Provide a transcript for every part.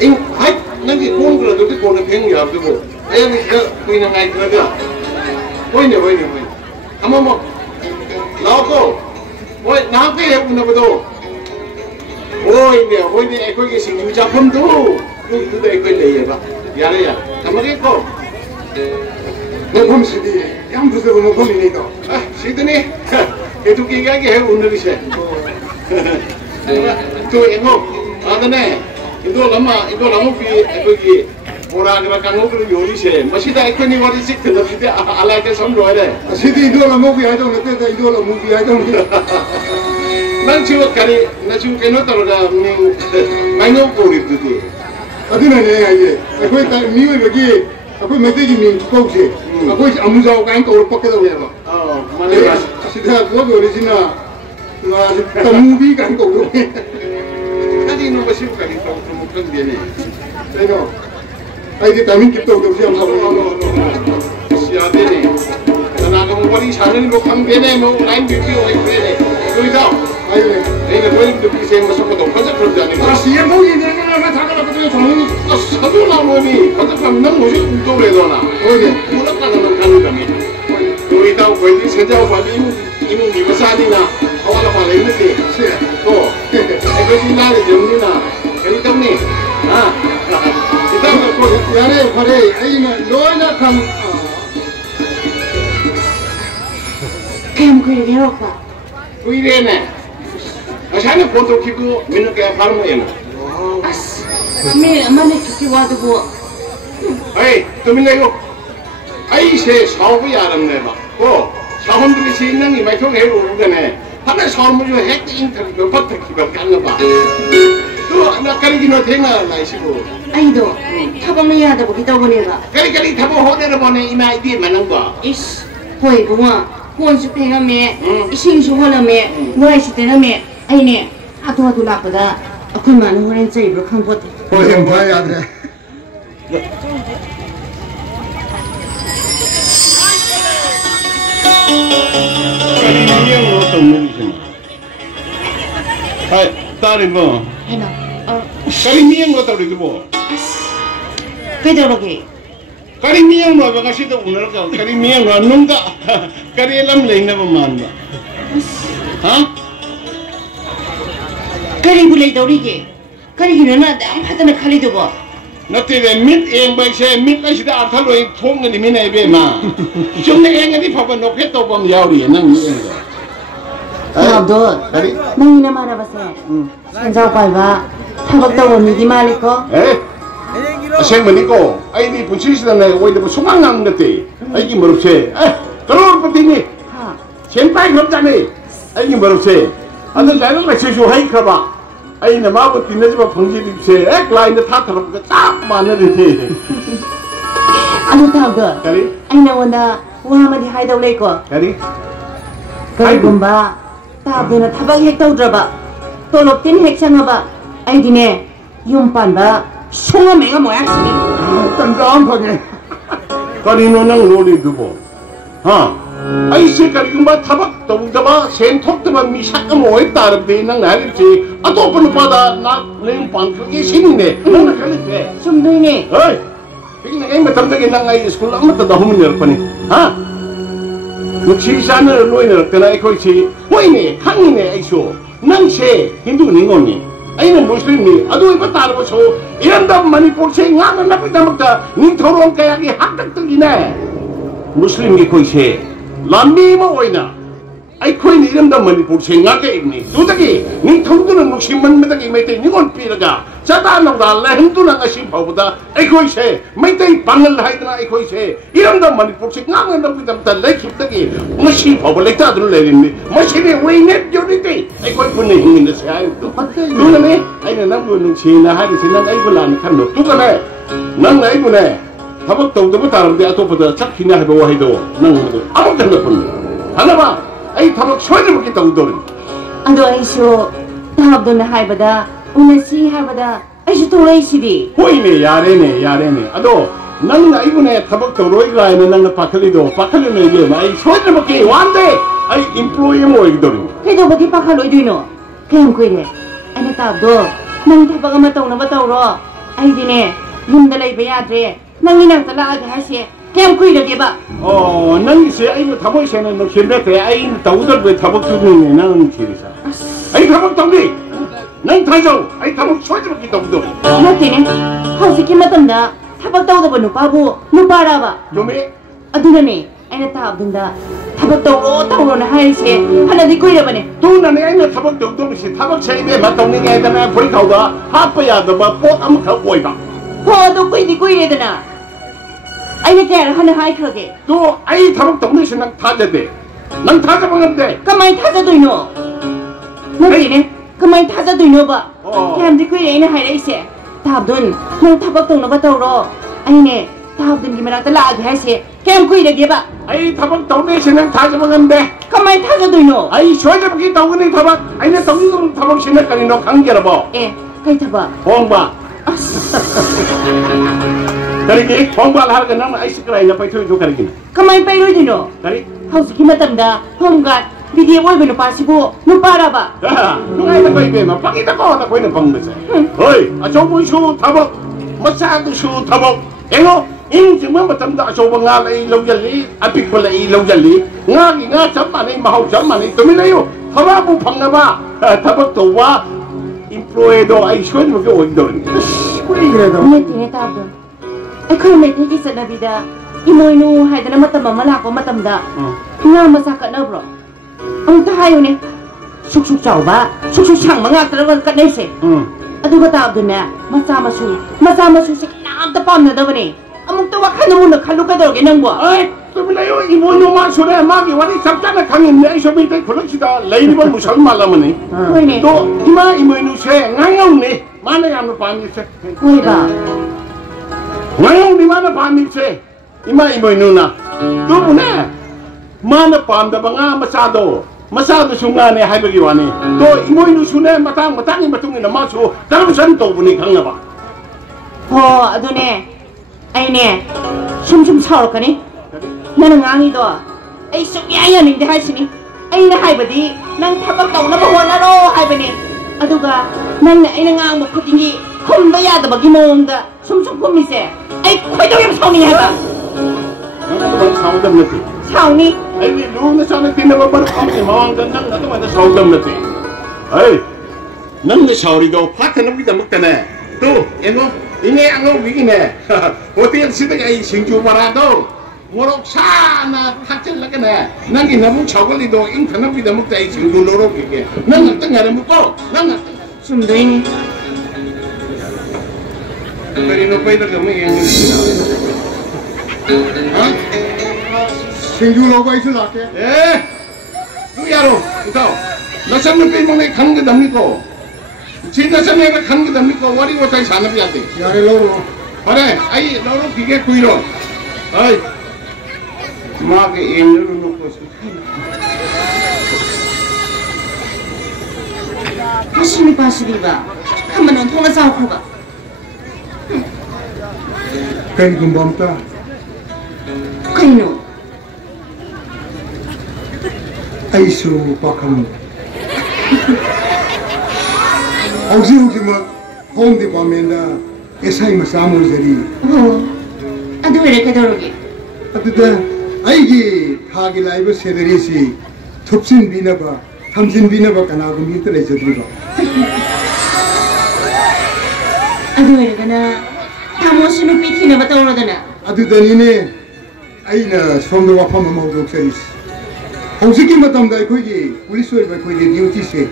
잉 하이 nanti 폰 그래도 그 폰은 뱅이 앞두고 에이 그 보이는 거 그러더라 보이네 한번 뭐 나오고 뭐 나한테 해보는 것도 보이네 거기 신규 작품도 그도 거기 내봐 야래야 가만히고 내 봄시디 양부서 뭐 봄이니까 아 시드니 itu kiki he undi se tu engo adane itu lama pi ki ora ga kan ngo ku yori se masida ekoni wari sik the bide ala ke sam roy de sidi itu lama pi ai dong te itu lama pi ai dong nang chiwa kari na chu ke no tar ga mai no ko ri tu ti adina ne ai ekoi ta mi we gi akoi mete gi min ko se akoi amuja ka ko pakke do ya ba mane ba sida ko original na ta movie kan ko tadi no basi ka ni to mo kan bene no ai di tamin kipto do siam no sia bene na ga mo bari sanen lo kan bene mo line video ai bene ko ida ai ne ko lim do ki se mo so ko do ka ko jani ma sia mo ni ne na ta ka ko do so mo sa do na mo ni ka ta kam nang mo ji do le do na o ne mo na ka na kan da mi ko ida ko ni se ja ba 이모 미사디나 하와라 말했는데 또 이거 나를 정리나 그리 때문에 일단 그 야래 거래 아이는 너나 감 그래 배울까 이래네 아샤는 포토 키고 민우게 바로 뭐예요 아스 엄마네 키키 와두고 아이 또 민나요 아이세 사업이 알았네 봐 사원들이 신랑이 많이 통해로 오르네. 하나 사원들이 핵 인터뷰 버터 기가 깐나 봐. 또 나까리기노 대나 나시고. 아이도 타방이야 도 보기도 보내가. 까리까리 타방 호대로 보내 이 아이디에 맞는 거. 이스 호이 부마 혼수 팽하메 이신수 하나메 뭐이시 되나메 아이네 아도아도 나보다 그만 호렌 제입으로 칸포트. 호행 봐야 돼. 까리미양 뭐 동물이시나? 아, 딸이 뭐? 해나. 까리미양 뭐 딸이도 뭐? 베드로게. 까리미양 뭐 방아시도 오늘 가 까리미양 뭐 농가 까리엘람 레이나 뭐 만다. 아? 까리불레 도리게. 까리기는 나다 하다나 칼리도 뭐. 나한테 밑 앵바이세 밑까지다 알탈로이 통근이 미네베 마. 좀 앵이 봐봐 놓겠다 보면 야우리 난 이거. 나도 너희나 말아봐세. 선자 빨바 타박다 오니기 말이거. 에? 생문이고 아이디 부치시다네 오이도 소망 남는 것들. 아이기 뭐럽세. 그런 것들이. 젠파이 그럽다네. 아이기 뭐럽세. 안들 나는 마치쇼 하이 크바. 아이는 마법 뒤내지마 방지립세 액라인에 다 들어보고 딱 마늘이지 아주 타고 가리? 아이나 원다 와마디 하이다울레이거 가리? 가리금바 타브나 타박 핵다우드라바 또롭틴 핵상어바 아이디네 윤반바 송어맹어 모양스니 딴딴하게 가리는 낭 로리 두고 아이씨 가리금바 타박 더욱더바 센톡더바 미샤까 뭐에 따르데 낭 나리지 아또ppen pada na leng pan ke sini ne na kali pe sumdui ne oi bikin ngai matam de nang ai school am ta da hum ne pani ha nuksi san ne loi ne kana ai khoi chi hoi ne khang ne ai so nang se hindu ni ngom ni ai ne muslim ni adu ba tar ba so iran da manipur se nga na pa da makta ni thorong kaya ki hak tak tu ne muslim ki khoi se lambi ma oina ai khoi ni iram da manipur se nga ke ni tu ta ki ni thong tu na nuksi man me ta ki mai te ni gon pi raga chata nang da la hindu na asi bauda ai khoi se mai te pangal hai na ai khoi se iram da manipur se nga na pi ta le khip ta ki ngasi bau le ta du le ni ma si ni wei net yo ni te ai khoi pun ni hing ni se ai tu tu na me ai na nang bu ni chi na ha ni se nang ai bu la ni khan no tu ka ne nang ai bu ne thapok tong de ta ram de atop da chak khina ha ba wa hai do nang amok kan da pun hana ba ai thapok soi de ki tong do ri ando ai so tabdona haibada unasi haibada ai so tolai sidi 호이네 야래네 아도 나는 아이분에 타박 도로이가 있는 나는 파칼리는 이게 마이 소리밖에 완데 아이 임플로이 모이더리 해도 거기 파칼로이도이노 그냥 그래 아니 tabdo nang tabaga mataw na bataw ro 아이디네 문달라이 베야드레 낭이랑 달라게 하시 kem kuilage ba nang se ai mo thamoi se no khembe te ai tawdal be thabak tu ni nang khirisa ai thabak tawni nang thajau ai thabak soidro ki tawdo natine hausiki matamda thabak tawda ba nupabu nupara ba jome adunane aina tabdunda thabak tawro na haise hanadi kuirabane tu na ne aina thabak tawdo si thabak sei be ma tawni ngai da na phoi khauda hapa ya da ba pot am kha oi ba ho do kuire dana 아이네 때 하나 하이크게 또 아이 타박 동네시 난 타자대 난 타자 방인데 가만히 타자도 있노 뭐지네 가만히 타자도 있노 봐 걔한테 그 애네 하이레이세 답돈 너 타박 동네 봤다우로 아이네 답돈 기마랑 달라게 하시 걔한 그 이래게 봐 아이 타박 동네시 난 타자 방인데 가만히 타자도 있노 아이 쇼자부기 동네 타박 아이네 동네 타박 신나까지 너 관계라 봐예 그이 타박 홍바 Kali hongbal harga nama ai sekrai na paitho jo kali kamai pairo dino kali hauski matamda homgat video boy beno pasibo no para ba ngai na pai be ma pakita ko na koi na pang bese hoi a chong bui shu thabok masa du shu thabok engo in jingma matamda a chong nga lai lo jali apik ba lai lo jali nga cham ma nei mahau cham ma nei tumi layo thaba bu phang na ba thabok to wa employee do ai shoi mo ke oi do ni kuri gre do ne tine tabdo ꯑꯩꯈꯣꯏ ꯃꯩꯇꯩꯒꯤ ꯆꯠꯅꯕꯤꯗ ꯏꯃꯣꯏꯅꯨ ꯍꯥꯏꯗꯅ ꯃꯇꯝ ꯑꯃ ꯂꯥꯛꯄ ꯃꯇꯝꯗ ꯉꯥ ꯃꯆꯥ ꯀꯠꯅꯕ꯭ꯔꯣ ꯑꯃꯨꯛꯇ ꯍꯥꯏꯌꯨꯅꯦ ꯁꯨꯛꯁꯨꯛ ꯆꯥꯎꯕ ꯁꯨꯛꯁꯨꯛ ꯁꯥꯡꯕ ꯉꯥꯛꯇꯔꯒ ꯀꯠꯅꯩꯁꯦ ꯑꯗꯨꯒ ꯇꯥꯕꯗꯨꯅꯦ ꯃꯆꯥ ꯃꯁꯨꯁꯦ ꯀꯅꯥꯝꯇ ꯄꯥꯝꯅꯗꯕꯅꯦ ꯑꯃꯨꯛꯇ ꯋꯥꯈꯜ ꯃꯨꯟꯅ ꯈꯜꯂꯨ ꯀꯩꯗꯧꯔꯒꯦ ꯅꯪꯕꯣ ꯇꯨꯃꯤꯟꯅꯌꯣ ꯏꯃꯣꯏꯅꯨ ꯃꯥꯁꯨꯅꯦ ꯃꯥꯒꯤ ꯋꯥꯔꯤ ꯆꯞ ꯆꯥꯅ ꯈꯪꯉꯤꯕꯅꯦ ꯑꯩꯁꯨ ꯃꯩꯇꯩ ꯈꯨꯂꯛꯁꯤꯗ ꯂꯩꯔꯤꯕ ꯃꯨꯁꯜꯃꯥꯟ ꯑꯃꯅꯤ ꯇꯣ ꯏꯃꯥ ꯏꯃꯣꯏꯅꯨꯁꯦ ꯉꯥꯉꯧꯅꯤ ꯃꯥꯅ ꯌꯥꯝꯅ ꯄꯥꯝꯃꯤꯁꯦ ꯍꯣꯏꯕ Ngayong di mana pamit siya? Ima imoy nuna. Tumo na. Mana pam da mga masado sunga ne hay bagiwani. To imoy nu sune matang matungin na maso. Dalam santo buni kang ba. Oh, adune. Ay ne. Sum saur kani. Nanangangi do. Ay sumya ning di hay sini. Ay na hay badi. Nang tabak taw na bawana ro hay bani. Aduga nang ay nangang mo kutingi. 콤다 야다 막 이모온다 숨숨 콤미세 아이 코이도염 사오니 해봐 나도 사오담 નથી 사오니 아이 루나 사는 티나 bar 콤이 마왕간 난 나도 맞아 사오담 નથી 아이 난내 사오리도 파트너 비다 먹다네 또 에노 이게 안고 위기네 호텔 시대가 이 신주 말아도 모록 사나 탁질라가네 난기 너무 저걸리도 인터넷 비다 먹다 이 신주 노록 이게 난 어떤 가래 먹고 난 숨도이니 Pero no puede dormir en el Sinjulo ba isu lake? Tu yaro, ito. Nasa mo pe mo ne khang ge dam ko. China sa ne khang ge dam ko wari wo tai sana bi ate. Yare loro. Pare, ai loro pige kuiro. Ai. Ma ke en no ko su. 하시니 바시리바 한번 통화 싸우고가 Kay gumbamta. Kaino Aisu pakam. Auzi ma home department da SI masamu zari. Oh adu ere kadorogi Aduda aigi thagi laiba sedari si thupsin binaba thamsin binaba kana gumi te lejadri ba. adu ere kana 타모스는 삐티나 봤다 오라더나 아두다니네 아이나 somdo wafam ma hawdok saris hawsiki matamda aikoigi police oi ba aikoigi duty se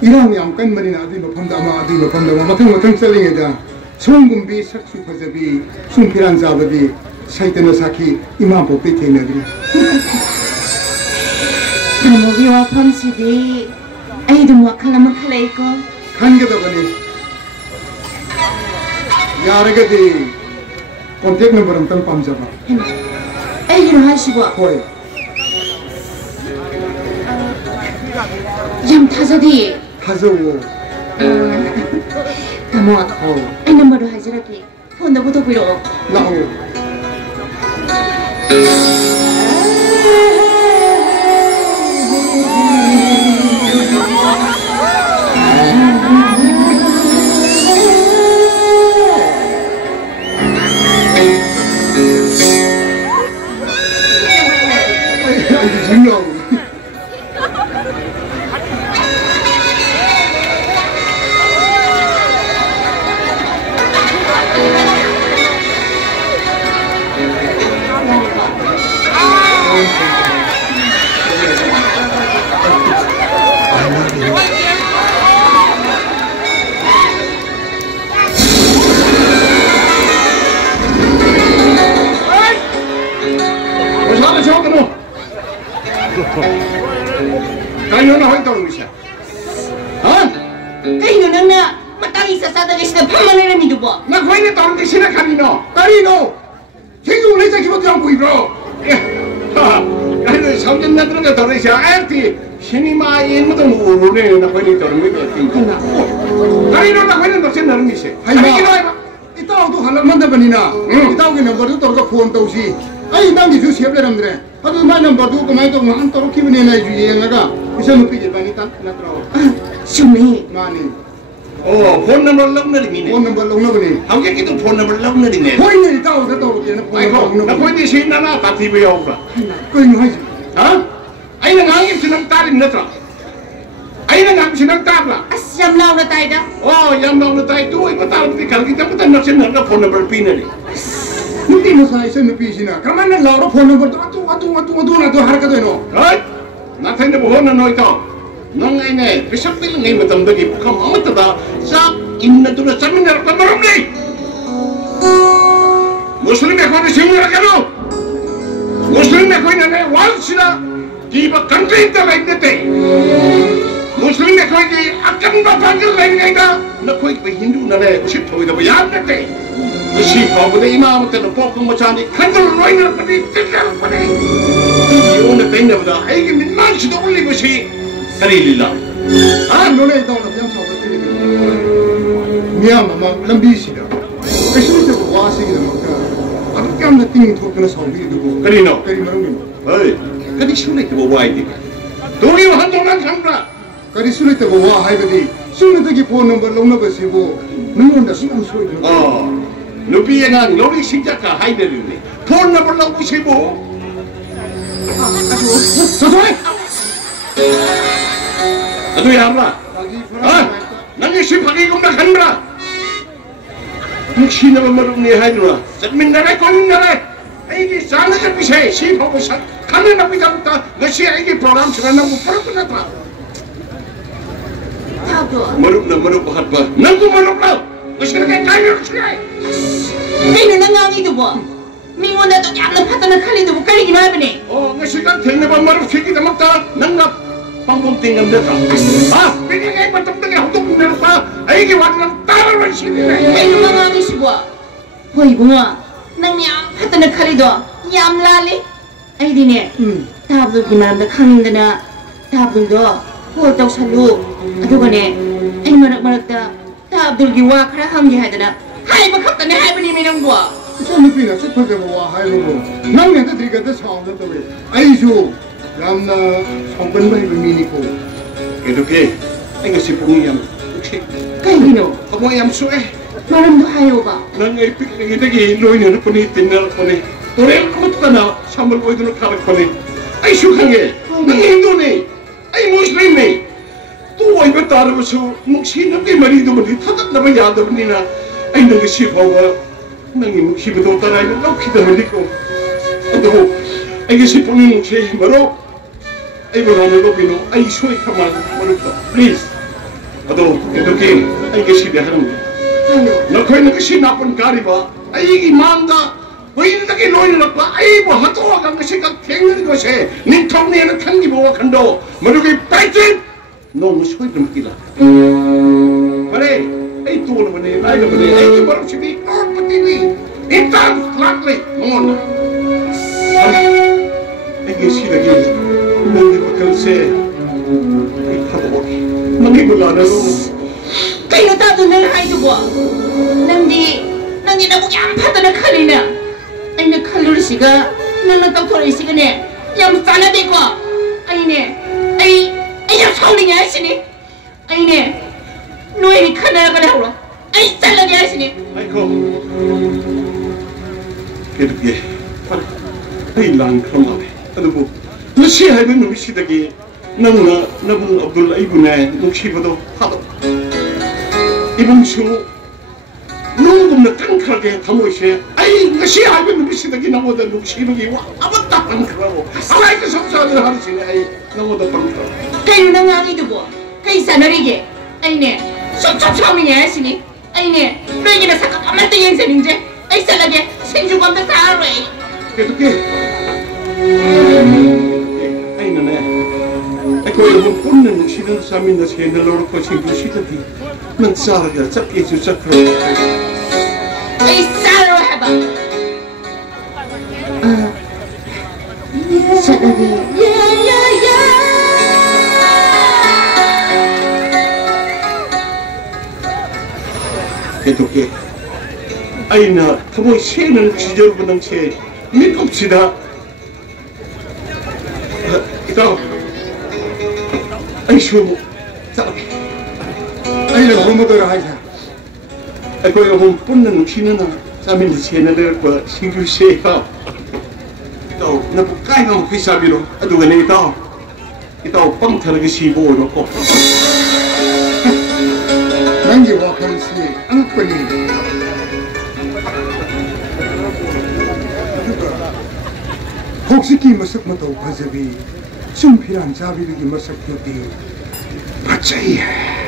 irang yam kan marina adi mafamda ama adi mafamda ma mathang chalingeda somgumbi saksu phajabi sumpiran jabadi saitana sakhi imam pokte thenadri 타모기 와팜시디 아이도 와칼라마 칼라이코 khangeda bani yaragadi contact number am tang pamjaba 아이기로 하시고 hoy ям 타자디 hazawo 타모 아이 넘버로 하지라기 폰도 보도 보이로 lao Kayo nang na matang isa sa tagay sila pamana na mido po. Nakoy na taon di sila kanino. Sino ulit sa kibot yung kuibro? Kaya samjan na talaga tayo siya. Ati, sinimayin mo itong ulo na yun. Nakoy na taon mo yung kanino nakoy na taon na rin siya. Ay ma, itaw to halaman na ba nina? Itaw ka number 2 torka phone to si. Ay nang di siya pala ramdre. Ado ma number 2 kumay to ngan toro ki bani na juye nga. Isa mo pije bani tan na traw. Sumi. Mani. Oh, phone number lang na rin eh. Phone number lang na ba ni? Ang kaya itong phone number lang na rin eh. Hoy na itaw sa to ki na phone number. Nakoy di siya na na katiba yaw ba? Koy mo hay. Ha? Ay nangangin sinagtarin na tra. Ay nangangin sinagtabla. Asyam na na tayo da. Oh, yang daw na tayo tuloy. Matawag di kita kita na siya na phone number pina ni. Hindi mo sa isa na pisi na. Kaman na lauro phone number to atu na to har ka to no. Right? Natay na buhon na no ito. Nang ay na, bisang bilang ay matandagi po ka mamatata sa inna to na sa minar ka marumli. Muslim ako na simula ka no. Muslim ako na wal sila. Di ba country ito like nete. Muslim ako di akan bapanggil like nete. Nakoy ba Hindu na na usip tawid na bayan nete. Usip ako na imam at na po kung masyani kandal roy na pati tikal pati. Yun na tayo na ba ay minman siya uli ba si sarili lang. Ah, no na itaw na piyang sa pati. Niya mama lambi sila. Kasi ito wasi na magka. Ano kaya na tingin ko na sa video ko. Kanino? Kay marunong. Ay, kadi sunay ka babae di ka. Tuloy mo hantong lang kambra. Kadi sulit na bawa hay badi. Sunod na phone number lang na ba sibo. Nung na siyang sulit na. Oh, nubi yan ang lori sinja ka hay na rin eh. Phone number lang po sibo. Sasay! Ano yan ba? Ha? Nangisip hakikong na kambra. Nagsi naman marunong ni Haidra. Sa mindaray ko mindaray. Ay, di sana ka pisay. Sipa ko sa kanan na pitang ta. Nasi ay di program sila na mo. Parang ko na pa. Tabo. Marunong bakat ba? Nang kumarunong lang. Nasi na kayo tayo ko siya eh. Kayo nang nangangito po. Mingon na ito kaya napata na kalito mo. Kaya ginawa ni. Oh, nasi ka tingnan ba marunong sige na magta. Nang na pangpuntingan na ta. Ha? Pinigay pa itong tagay. Hutong na pa. Ay, giwan ng tarawang sinila. Kayo nangangito po. Hoy, bunga. Nang niyam pata na kalito. Niyam lali. Ay, di ne. Tabo ginawa na kangin na tabo do. Hotaw sa lu. Ato ka ne. Ay, marak-marak tabo giwa kara hamgi hay na. Hay, makapta na hay ba ni minang buwa? Sa nupi na sa pagka bawa hay mo. Nang nga tatriga ta sa na to eh. Ay so. Ram na sampan ba yung mini ko. Ito ke. Ay nga si Pungiyam. Kayo gino. Ako ay amso eh. Maramdo hayo ba? Nang ipik na kita giloy na punitin na ako ni. Torel ko ito na. Samal ko ito na kalat ko ni. Ay sukang eh. Nang Hindu ni. Ay Muslim ni. Tuway ba tara mo so. Magsinap kay marido mo ni. Tatat na bayada mo ni na. Ay nangisipaw ba. Nang imagsipaw daw taray na. Naw kita mali ko. Ito. Ay kasi po nung siya. Maro. Ay marami ko pino. Ay suway ka man. Maro ka. Please. Ito. Ito kay. Ay kasi dahan mo. Nakoy na kasi napankari ba? Ay imanda. Why na kiloy na pa? Ay mo hato ang kasi kagtingin ko siya. Nintong niya na kangi mo wakando. Maro kay Paitin. No, musuhay na makila. Pare. Ay tuwa naman eh. Ay naman eh. Ay ibarang si Victor pati ni. Intang flatly. Ngon. Ay kasi lagi. Nangi makalse. Ay pabor. Nangi mula na no. Kayo tabo na lahay ito po. Nandi na mo kaya pata na kalina. Ay nagkalur siga. Nang nagtautoray siga ne. Yang sana di ko. Ay ne. Ay yung sauling niya sini. Ay ne. Noy ni kana ka na. Ay sana niya sini. Ay ko. Kaya ay lang kamabi. Ano po? Nasiya ay nung isidagi. Nang Abdul ay gunay. Nung siya daw. Hato. Ibang siya. Nung nagkangkage tamoy siya. Ay nasiya ay nung isidagi na mo da nung siya magiwa. Amat tapang krabo. Alay ka sa na halos sila ay nangoda pang krabo. Kayo na nga ito po. Kayo sana rin ay ne. Sok-sok-sok niya sini. Ay ne. Noy niya na sa kakamata yan sa ninja. Ay salagi. Sinjukam na sa aray. Ito ke. Ay nanay. Ay ko yung pun na nagsinan sa amin na siya na loro ko siyang sila di. 난 싸르게 짝게 주짝해 이 싸로 해봐. 어떻게 아이나 그뭐 새는 지저분한 채 믿읍시다. 이따 아이쇼 자 아이는 고모더라 하자. 아이고 여보 뽑는 피는 자민이 새는 거 신규 새가 또 나도 까이가 피사비로 누가 내다 이따 빵타르게 시보 놓고 난게 와칸시 안건이 혹시 기 모습 도 가져비 좀 필요한 자비르기 모습 도 받자이야.